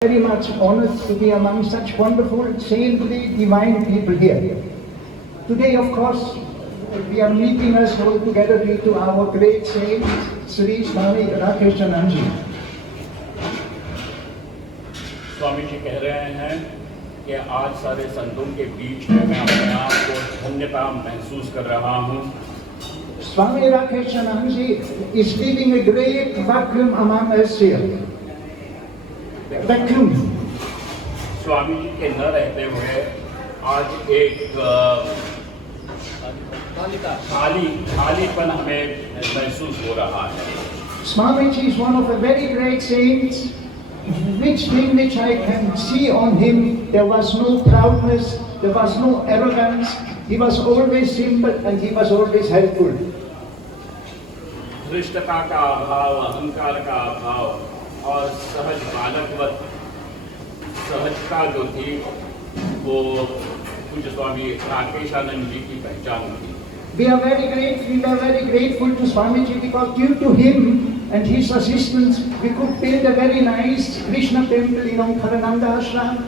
Very much honored to be among such wonderful, saintly, divine people here. Today, of course, we are meeting us all together due to our great saint, Sri Swami Rakeshanand Ji. Swami ji कह रहे हैं कि आज सारे संतों के बीच में मैं अपने आप को धन्यता महसूस कर रहा हूँ. Swami Rakeshanand Ji is leaving a great vacuum among us here. Vacuum. Swami ji के न रहते हुए आज एक खालीपन हमें महसूस हो रहा है. Swami Ji is one of the very great saints. Which I can see on him, there was no proudness, there was no arrogance. He was always simple and he was always helpful. धृष्टता का अभाव, अहंकार का अभाव और सहज बालकवत सहजता जो थी वो पूज्य स्वामी राकेशानंद जी की पहचान थी. We are very grateful to Swami Ji because due to him and his assistance we could build a very nice Krishna temple in Omkarananda Ashram,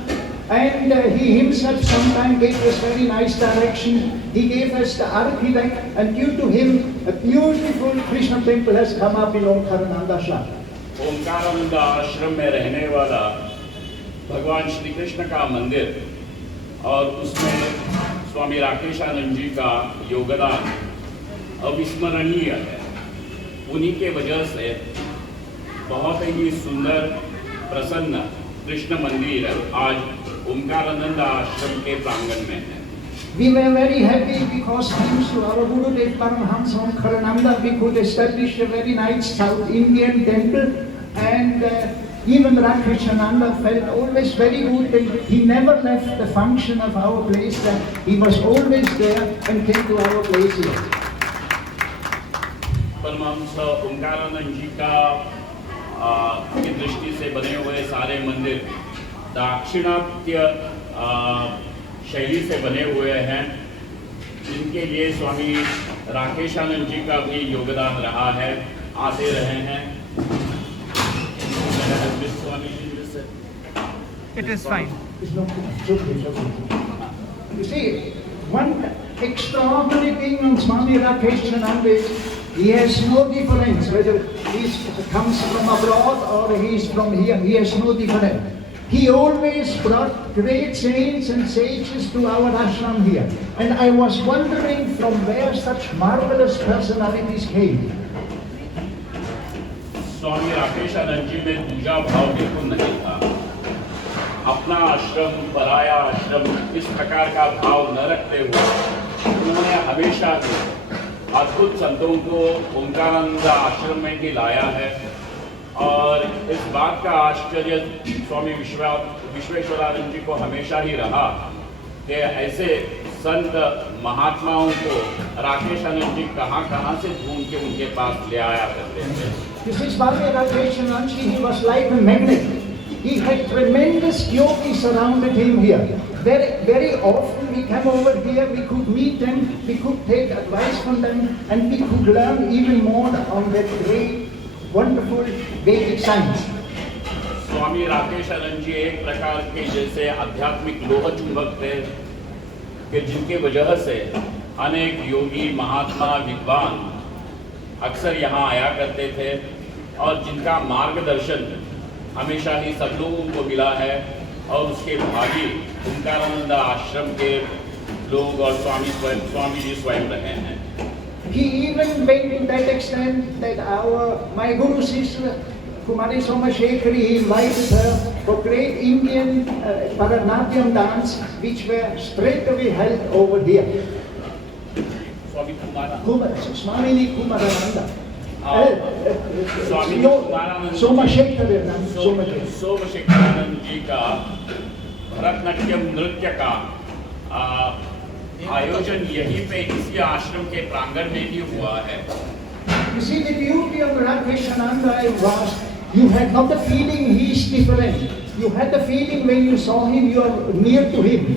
and he himself sometime gave us very nice direction. He gave us the architect, and due to him a beautiful Krishna temple has come up in Omkarananda Ashram. Omkarananda आश्रम में रहने वाला भगवान श्री कृष्ण का मंदिर और उसमें स्वामी राकेशानंद जी का योगदान अविस्मरणीय है. उन्हीं के वजह से बहुत ही सुंदर प्रसन्न कृष्ण मंदिर आज ओमकारानंद आश्रम के प्रांगण में है. We were very happy because thanks to our Gurudev Paramahamsa Omkarananda we could establish a very nice South Indian temple, and even Rakeshananda felt always very good that he never left the function of our place, that he was always there and came to our place here. Paramhans Omkarananda जी का की दृष्टि से बने हुए सारे मंदिर दाक्षिणात्य शैली से बने हुए हैं, जिनके लिए स्वामी राकेशानंद जी का भी योगदान रहा है, आते रहे हैं. It is fine. You see, one extraordinary thing on Swami Rakeshanand is he has no difference whether he comes from abroad or he is from here. He has no difference. He always brought great saints and sages to our ashram here, and I was wondering from where such marvelous personalities came. स्वामी राकेशानंद जी में दूजा भाव बिल्कुल नहीं था. अपना आश्रम पराया आश्रम इस प्रकार का भाव न रखते हुए उन्होंने हमेशा अद्भुत संतों को ओमकारानंद आश्रम में भी लाया है. और इस बात का आश्चर्य स्वामी विश्वेश्वरानंद जी को हमेशा ही रहा कि ऐसे संत महात्माओं को राकेशानंद जी कहाँ से ढूंढ के उनके पास ले आया करते थे. You see, Swami Rakeshanand Ji, he was like a magnet. He had tremendous yogis surrounded him here. Very often we came over here, we could meet them, we could take advice from them, and we could learn even more on that great, wonderful Vedic science. स्वामी राकेशानंद जी एक प्रकार के जैसे आध्यात्मिक लोह चुंबक थे कि जिनके वजह से अनेक योगी महात्मा विद्वान अक्सर यहाँ आया करते थे और जिनका मार्गदर्शन हमेशा ही सब लोगों को मिला है. और उसके भागी ओमकारानंद आश्रम के लोग और स्वामी जी स्वयं रहे हैं. He even went to that extent that my Guru sister Kumari Somashekari, he invited her for great Indian Bharatanatyam dance, which were straight away held over here. Swami Kumarananda. स्वामी सोमशेखरानंद जी का भरतनाट्यम नृत्य का आयोजन यहीं पे इसी आश्रम के प्रांगण में भी हुआ है. You see, the beauty of Rakeshananda was you had not the feeling he is different. You had the feeling when you saw him, you are near to him.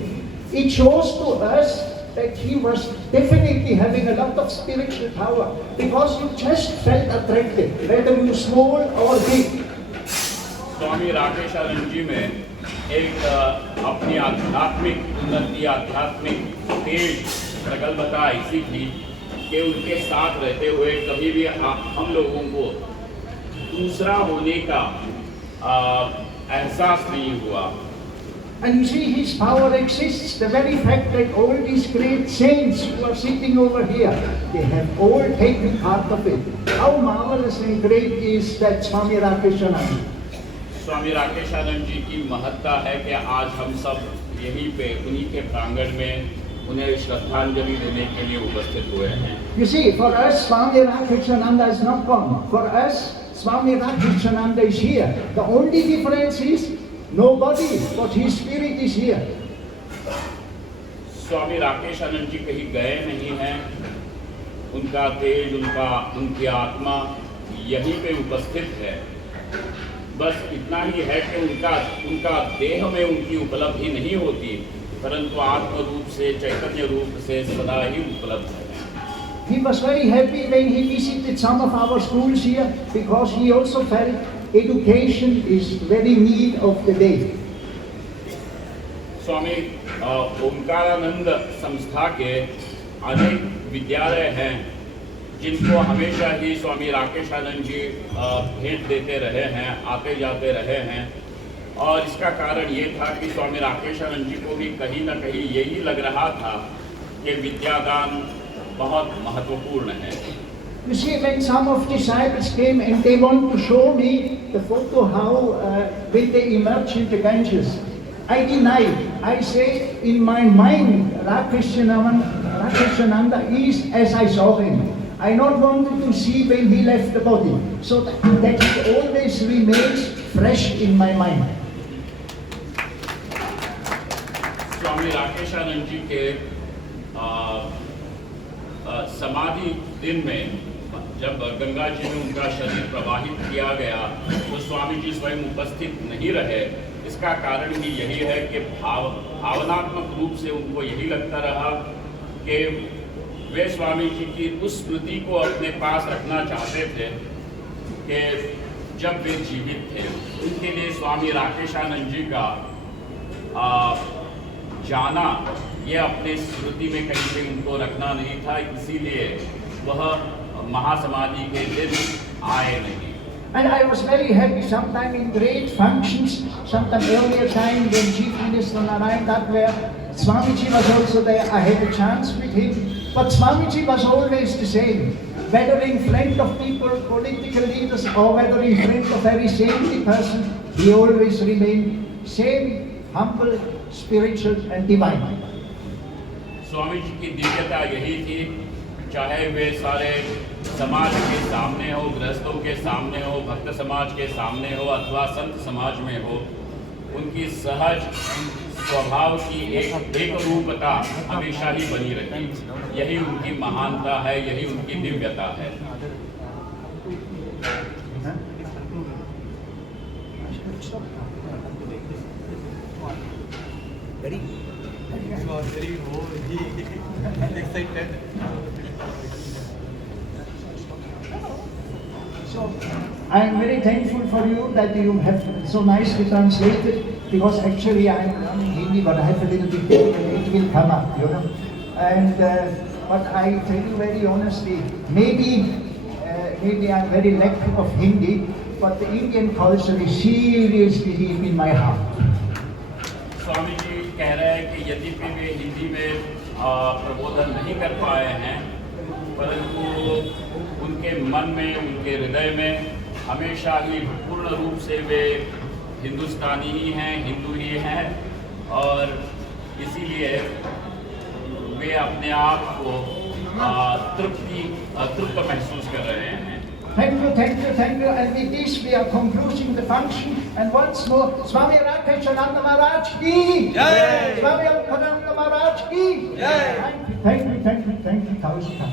It shows to us that he was definitely having a lot of spiritual power because you just felt attracted, whether you small or big. स्वामी राकेशानंद जी में एक अपनी आध्यात्मिक उन्नति, आध्यात्मिक तेज प्रगल्भता ऐसी थी कि उनके साथ रहते हुए कभी भी हम लोगों को दूसरा होने का एहसास नहीं हुआ। And you see, his power exists. The very fact that all these great saints who are sitting over here, they have all taken part of it. How marvelous and great is that Swami Rakeshanand. स्वामी राकेशानंद जी की महत्ता है कि आज हम सब यहीं पे उन्हीं के प्रांगण में उन्हें श्रद्धांजलि देने के लिए उपस्थित हुए हैं। You see, for us, Swami Rakeshananda is not gone. For us, Swami Rakeshananda is here. The only difference is nobody, but his spirit is here. स्वामी राकेशानंद जी कहीं गए नहीं हैं, उनका तेज, उनकी आत्मा यहीं पे उपस्थित है। बस इतना ही है कि उनका देह में उनकी उपलब्धि नहीं होती, परंतु आत्म रूप से, चैतन्य रूप से सदा ही उपलब्ध है। He was very happy when he visited some of our schools here because he also felt education is very need of the day. स्वामी ओंकारानंद संस्था के अनेक विद्यालय हैं जिनको हमेशा ही स्वामी राकेशानंद जी भेंट देते रहे हैं, आते जाते रहे हैं, और इसका कारण ये था कि स्वामी राकेशानंद जी को भी कहीं ना कहीं यही लग रहा था कि विद्यादान बहुत महत्वपूर्ण है। You see, when some of disciples came and they want to show me the photo how when they emerge in the Ganges, I denied. I say in my mind, Rakeshananda is as I saw him. I not wanted to see when he left the body, so that it always remains fresh in my mind. स्वामी राकेशानंद जी के समाधि दिन में जब गंगा जी में उनका शरीर प्रवाहित किया गया तो स्वामी जी स्वयं उपस्थित नहीं रहे। इसका कारण ही यही है कि भावनात्मक रूप से उनको यही लगता रहा कि वे स्वामी जी की उस स्मृति को अपने पास रखना चाहते थे कि जब वे जीवित थे। उनके लिए स्वामी राकेशानंद जी का जाना ये अपने स्मृति में कहीं पे उनको रखना नहीं था, इसीलिए वह महासमाधि के दिन आए नहीं। And I was very happy. Sometime in great functions, sometime earlier time when Chief Minister Narayan Dattwar, Swamiji was also there. I had a chance with him, but Swamiji was always the same. Whether in front of people, political leaders, or whether in front of very saintly person, he always remained same, humble, spiritual and divine. Swami ji की दिव्यता यही थी, चाहे वे सारे समाज के सामने हो, गृहस्थों के सामने हो, भक्त समाज के सामने हो अथवा संत समाज में हो, उनकी सहज स्वभाव की एक रूपता हमेशा ही बनी रही। यही उनकी महानता है, यही उनकी दिव्यता है। excited. So I am very thankful for you that you have so nicely translated, because actually I am learning Hindi, but I have a little bit difficult. It will come up, you know. And but I tell you very honestly, maybe I am very lack of Hindi, but the Indian culture is seriously deep in my heart. Swami ji कह रहे हैं कि यद्यपि वे हिंदी में प्रबोधन नहीं कर पाए हैं, परंतु उनके मन में, उनके हृदय में हमेशा ही पूर्ण रूप से वे हिंदुस्तानी ही हैं, हिंदू ही हैं, और इसीलिए वे अपने आप को तृप्त महसूस कर रहे हैं। Thank you, thank you, thank you. And with this we are concluding the function. And once more, Swami Rakeshananda Maharaj ki Jai! Swami Rakeshananda Maharaj ki Jai! Thank you, thank you, thank you, thank you, Tausika.